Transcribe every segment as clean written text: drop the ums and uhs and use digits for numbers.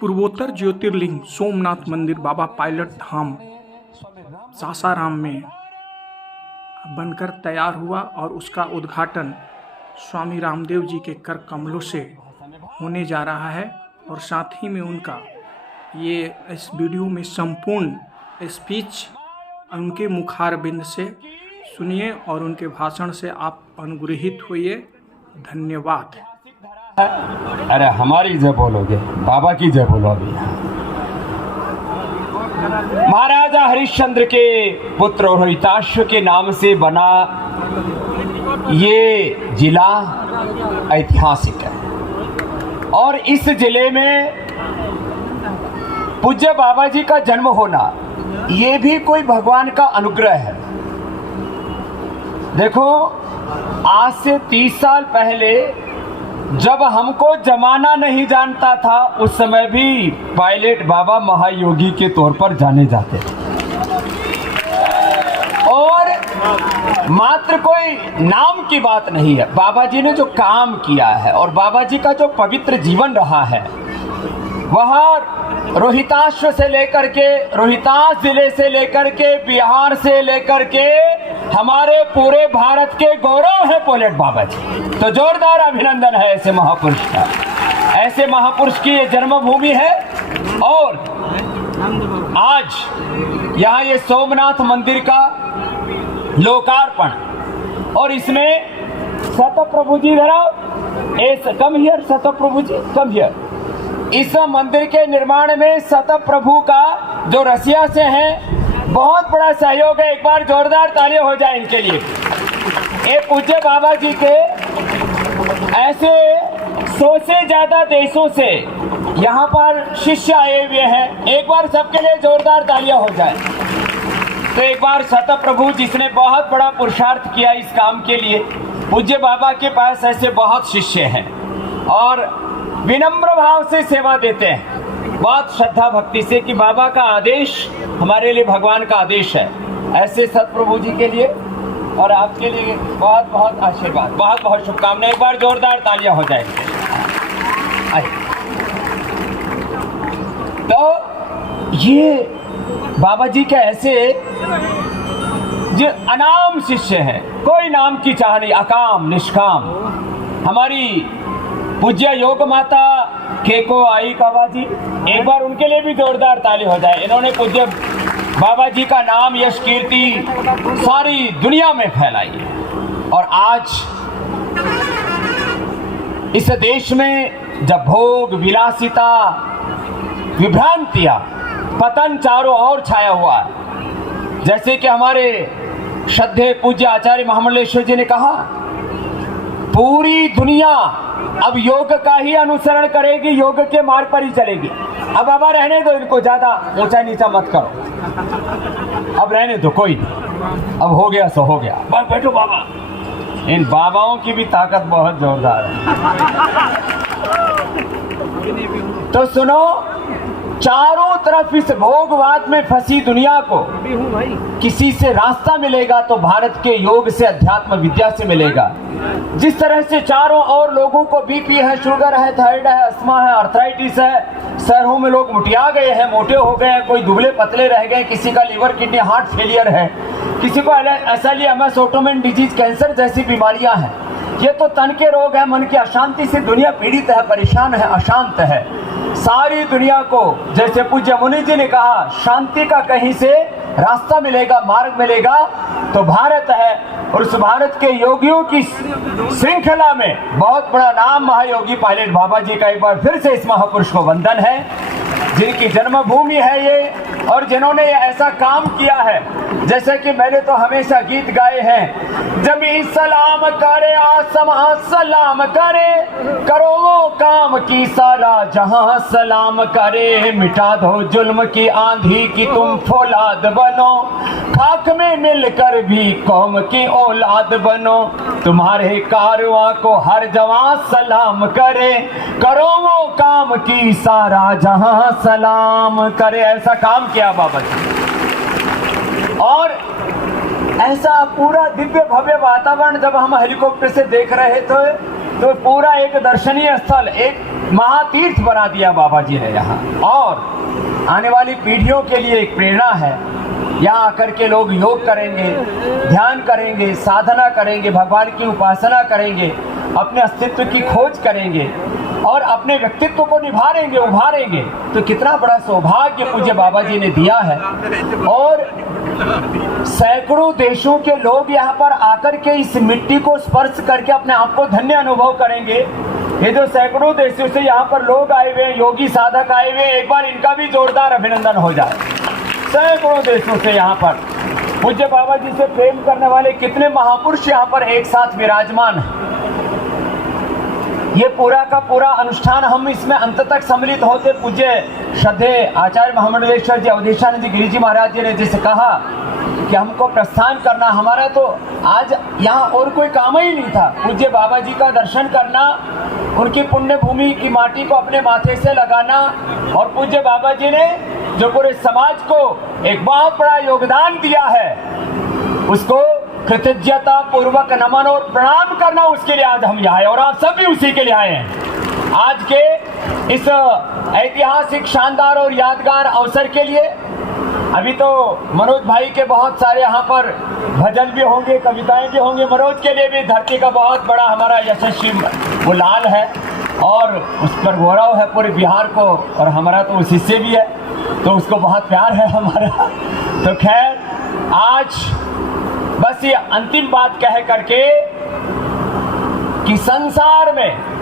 पूर्वोत्तर ज्योतिर्लिंग सोमनाथ मंदिर बाबा पायलट धाम सासाराम में बनकर तैयार हुआ और उसका उद्घाटन स्वामी रामदेव जी के कर कमलों से होने जा रहा है। और साथ ही में उनका ये इस वीडियो में संपूर्ण स्पीच उनके मुखारबिंद से सुनिए और उनके भाषण से आप अनुग्रहित होइए। धन्यवाद। अरे हमारी जय बोलोगे, बाबा की जय बोलो। अभी महाराजा हरिश्चंद्र के पुत्र रोहिताश्व के नाम से बना ये जिला ऐतिहासिक है और इस जिले में पूज्य बाबा जी का जन्म होना ये भी कोई भगवान का अनुग्रह है। देखो, आज से 30 साल पहले जब हमको जमाना नहीं जानता था, उस समय भी पायलट बाबा महायोगी के तौर पर जाने जाते थे और मात्र कोई नाम की बात नहीं है। बाबा जी ने जो काम किया है और बाबा जी का जो पवित्र जीवन रहा है, वह रोहिताश्व से लेकर के, रोहितास जिले से लेकर के, बिहार से लेकर के हमारे पूरे भारत के गौरव है पायलट बाबा जी। तो जोरदार अभिनंदन है ऐसे महापुरुष का। ऐसे महापुरुष की ये जन्मभूमि है और आज यहाँ ये सोमनाथ मंदिर का लोकार्पण और इसमें सतप्रभु जी come here, सतप्रभु ji come here. इस मंदिर के निर्माण में सतप्रभु का जो रसिया से है बहुत बड़ा सहयोग है। एक बार जोरदार तालियां हो जाए इनके लिए। ये पूज्य बाबा जी के ऐसे 100 से ज्यादा देशों से यहाँ पर शिष्य आए हुए हैं। एक बार सबके लिए जोरदार तालियां हो जाए। तो एक बार सतप्रभु जिसने बहुत बड़ा पुरुषार्थ किया इस काम के लिए, पूज्य बाबा के पास ऐसे बहुत शिष्य हैं और विनम्र भाव से सेवा देते हैं, बहुत श्रद्धा भक्ति से कि बाबा का आदेश हमारे लिए भगवान का आदेश है। ऐसे सतप्रभु जी के लिए और आपके लिए बहुत बहुत आशीर्वाद, बहुत बहुत शुभकामनाएं। एक बार जोरदार तालियां हो जाए। तो ये बाबा जी के ऐसे जो अनाम शिष्य हैं, कोई नाम की चाह नहीं, अकाम निष्काम। हमारी पूज्य योग माता केको आई कावा जी, एक बार उनके लिए भी जोरदार ताली हो जाए। इन्होंने पूज्य बाबा जी का नाम, यश, कीर्ति सारी दुनिया में फैलाई है। और आज इस देश में जब भोग विलासिता, विभ्रांतियां, पतन चारों ओर छाया हुआ है, जैसे कि हमारे श्रद्धेय पूज्य आचार्य महामंडलेश्वर जी ने कहा, पूरी दुनिया अब योग का ही अनुसरण करेगी, योग के मार्ग पर ही चलेगी। अब बाबा रहने दो, इनको ज्यादा ऊंचा नीचा मत करो, अब रहने दो, कोई नहीं, अब हो गया सो हो गया, बस बैठो बाबा। इन बाबाओं की भी ताकत बहुत जोरदार है। तो सुनो, चारों तरफ इस भोगवाद में फंसी दुनिया को किसी से रास्ता मिलेगा तो भारत के योग से, अध्यात्म विद्या से मिलेगा। जिस तरह से चारों ओर लोगों को बीपी है, शुगर है, थायराइड है, अस्थमा है, आर्थराइटिस है, शहरों में लोग मुटिया गए हैं, मोटे हो गए हैं, कोई दुबले पतले रह गए, किसी का लीवर, किडनी, हार्ट फेलियर है, किसी को एसएलई, ऑटोइम्यून डिजीज, कैंसर जैसी बीमारियां हैं। ये तो तन के रोग है, मन की अशांति से दुनिया पीड़ित है, परेशान है, अशांत है। सारी दुनिया को, जैसे पूज्य मुनि जी ने कहा, शांति का कहीं से रास्ता मिलेगा, मार्ग मिलेगा तो भारत है। और उस भारत के योगियों की श्रृंखला में बहुत बड़ा नाम महायोगी पायलट बाबा जी का। एक बार फिर से इस महापुरुष को वंदन है, जिनकी जन्मभूमि है ये और जिन्होंने ऐसा काम किया है। जैसे कि मैंने तो हमेशा गीत गाए हैं, जब सलाम करे आसमां सलाम करे, करो वो काम की सारा जहां सलाम करे, मिटा दो जुल्म की आंधी की तुम फौलाद बनो, खाक में मिलकर भी कौम की औलाद बनो, तुम्हारे कारवां को हर जवां सलाम करे, करो वो काम की सारा जहां सलाम करे। ऐसा काम किया बाबा जी। और ऐसा पूरा दिव्य भव्य वातावरण जब हम हेलीकॉप्टर से देख रहे थे तो पूरा एक दर्शनीय स्थल, एक महातीर्थ बना दिया बाबा जी ने यहाँ, और आने वाली पीढ़ियों के लिए एक प्रेरणा है। यहाँ आकर के लोग योग करेंगे, ध्यान करेंगे, साधना करेंगे, भगवान की उपासना करेंगे, अपने अस्तित्व की खोज करेंगे और अपने व्यक्तित्व को निभारेंगे, उभारेंगे। तो कितना बड़ा सौभाग्य पूज्य बाबा जी ने दिया है। और सैकड़ों देशों के लोग यहाँ पर आकर के इस मिट्टी को स्पर्श करके अपने आप को धन्य अनुभव करेंगे। ये जो सैकड़ों देशों से यहाँ पर लोग आए हुए, योगी साधक आए हुए, एक बार इनका भी जोरदार अभिनंदन हो जाए। सैकड़ों देशों से यहाँ पर पूज्य बाबा जी से प्रेम करने वाले कितने महापुरुष यहाँ पर एक साथ विराजमान हैं। ये पूरा का पूरा अनुष्ठान हम इसमें अंत तक सम्मिलित होते पूज्य श्रद्धेय आचार्य महामंडलेश्वर जी, अवधेशानंद जी, गिरिजी महाराज जी ने जैसे कहा कि हमको प्रस्थान करना, हमारा तो आज यहाँ और कोई काम ही नहीं था। पूज्य बाबा जी का दर्शन करना, उनकी पुण्य भूमि की माटी को अपने माथे से लगाना, और पूज्य बाबा जी ने जो पूरे समाज को एक बहुत बड़ा योगदान दिया है, उसको कृतज्ञता पूर्वक नमन और प्रणाम करना, उसके लिए आज हम यहाँ आए और आप सब भी उसी के लिए आए हैं। आज के इस ऐतिहासिक, शानदार और यादगार अवसर के लिए अभी तो मनोज भाई के बहुत सारे यहाँ पर भजन भी होंगे, कविताएं भी होंगे। मनोज के लिए भी धरती का बहुत बड़ा हमारा यशस्वी वो लाल है और उस पर गौरव है पूरे बिहार को, और हमारा तो उसी से भी है, तो उसको बहुत प्यार है हमारा। तो खैर, आज बस ये अंतिम बात कह करके कि संसार में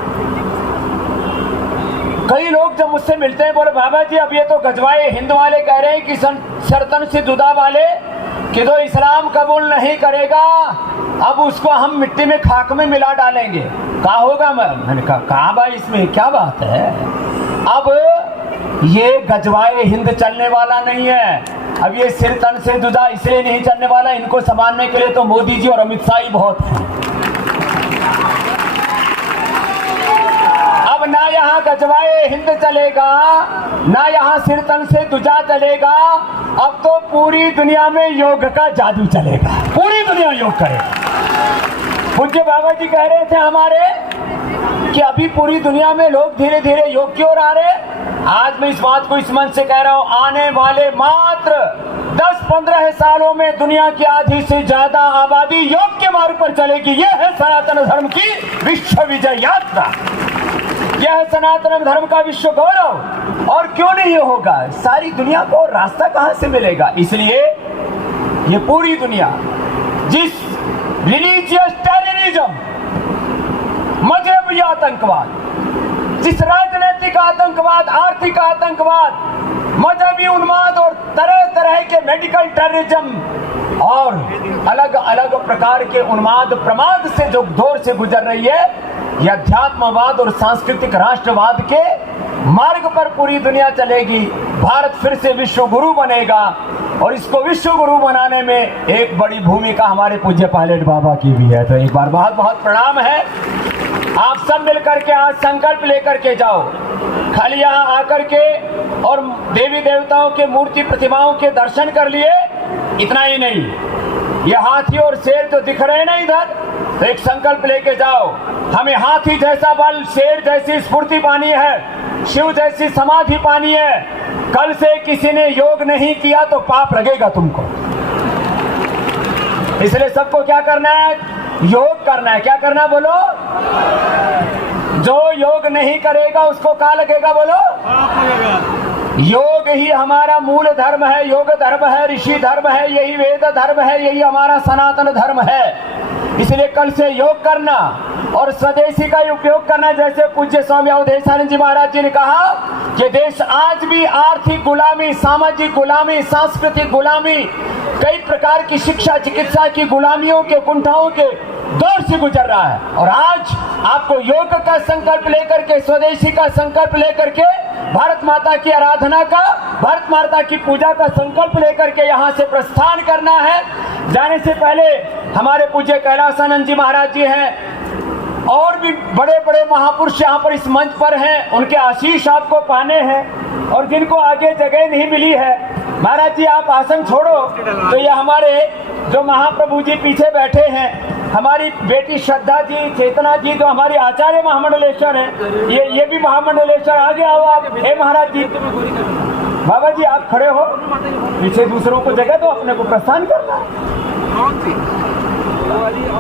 कई लोग जब मुझसे मिलते हैं, बोले बाबा जी अब ये तो गजवाए हिंद वाले कह रहे हैं कि शर्तन से जुदा वाले कि तो इस्लाम कबूल नहीं करेगा, अब उसको हम मिट्टी में, खाक में मिला डालेंगे। कहा होगा, मैंने कहा भाई इसमें क्या बात है। अब ये गजवाए हिंद चलने वाला नहीं है, अब ये सिर तन से जुदा इसलिए नहीं चलने वाला, इनको संभालने के लिए तो मोदी जी और अमित शाह ही बहुत हैं। अब ना यहाँ गजवाए हिंद चलेगा, ना यहाँ सिर तन से जुदा चलेगा, अब तो पूरी दुनिया में योग का जादू चलेगा, पूरी दुनिया योग करेगा। पूज्य बाबा जी कह रहे थे हमारे कि अभी पूरी दुनिया में लोग धीरे धीरे योग की ओर आ रहे। आज मैं इस बात को इस मन से कह रहा हूँ, आने वाले मात्र 10-15 सालों में दुनिया की आधी से ज्यादा आबादी योग के मार्ग पर चलेगी। यह है सनातन धर्म की विश्व विजय यात्रा, यह है सनातन धर्म का विश्व गौरव। और क्यों नहीं ये होगा, सारी दुनिया को रास्ता कहां से मिलेगा। इसलिए ये पूरी दुनिया जिस रिलीजियस टेररिज्म, मजहबी आतंकवाद, जिस राजनीतिक आतंकवाद, आर्थिक आतंकवाद, मजहबी उन्माद और तरह तरह के मेडिकल टेररिज्म और अलग अलग प्रकार के उन्माद प्रमाद से जो दौर से गुजर रही है, यह अध्यात्मवाद और सांस्कृतिक राष्ट्रवाद के मार्ग पर पूरी दुनिया चलेगी। भारत फिर से विश्व गुरु बनेगा और इसको विश्व गुरु बनाने में एक बड़ी भूमिका हमारे पूज्य पायलट बाबा की भी है। तो एक बार बहुत बहुत प्रणाम है। आप सब मिलकर के आज संकल्प लेकर के जाओ, खाली यहाँ आकर के और देवी देवताओं के मूर्ति प्रतिमाओं के दर्शन कर लिए, इतना ही नहीं, ये हाथी और शेर जो दिख रहे हैं ना इधर, तो एक संकल्प लेके जाओ, हमें हाथी जैसा बल, शेर जैसी स्फूर्ति पानी है, शिव जैसी समाधि पानी है। कल से किसी ने योग नहीं किया तो पाप लगेगा तुमको। इसलिए सबको क्या करना है, योग करना है। क्या करना है बोलो, जो योग नहीं करेगा उसको क्या लगेगा बोलो, योग ही हमारा मूल धर्म है, योग धर्म है, ऋषि धर्म है, यही वेद धर्म है, यही हमारा सनातन धर्म है। इसलिए कल से योग करना और स्वदेशी का उपयोग करना। जैसे पूज्य स्वामी अवधेशानंद जी महाराज जी ने कहा कि देश आज भी आर्थिक गुलामी, सामाजिक गुलामी, सांस्कृतिक गुलामी, कई प्रकार की शिक्षा चिकित्सा की गुलामियों के, कुंठाओं के दौर से गुजर रहा है। और आज आपको योग का संकल्प लेकर के, स्वदेशी का संकल्प लेकर के, भारत माता की आराधना का, भारत माता की पूजा का संकल्प लेकर के यहाँ से प्रस्थान करना है। जाने से पहले हमारे पूज्य कैलासानंद जी महाराज जी हैं और भी बड़े बड़े महापुरुष यहाँ पर इस मंच पर हैं, उनके आशीष आपको पाने हैं। और जिनको आगे जगह नहीं मिली है, महाराज जी आप आसन छोड़ो, तो ये हमारे जो महाप्रभु जी पीछे बैठे हैं, हमारी बेटी श्रद्धा जी, चेतना जी जो हमारी आचार्य महामंडलेश्वर हैं, ये भी महामंडलेश्वर। आगे आओ आप। हे महाराज जी, बाबा जी आप खड़े हो, पीछे दूसरों को जगह दो, अपने को प्रस्थान करना।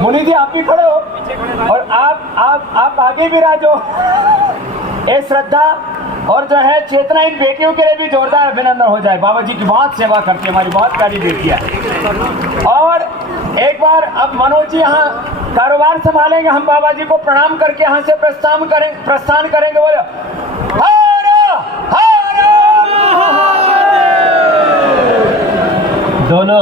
मुनि जी आप भी खड़े हो और आप आगे भी राजो। ए श्रद्धा और जो है चेतना, इन बेटियों के लिए भी जोरदार अभिनंदन हो जाए। बाबा जी की बहुत सेवा करती है, हमारी बहुत प्यारी बेटियां। और एक बार अब मनोज जी यहाँ कारोबार संभालेंगे, हम बाबा जी को प्रणाम करके यहाँ से प्रस्थान करेंगे। बोलो हर हर दोनों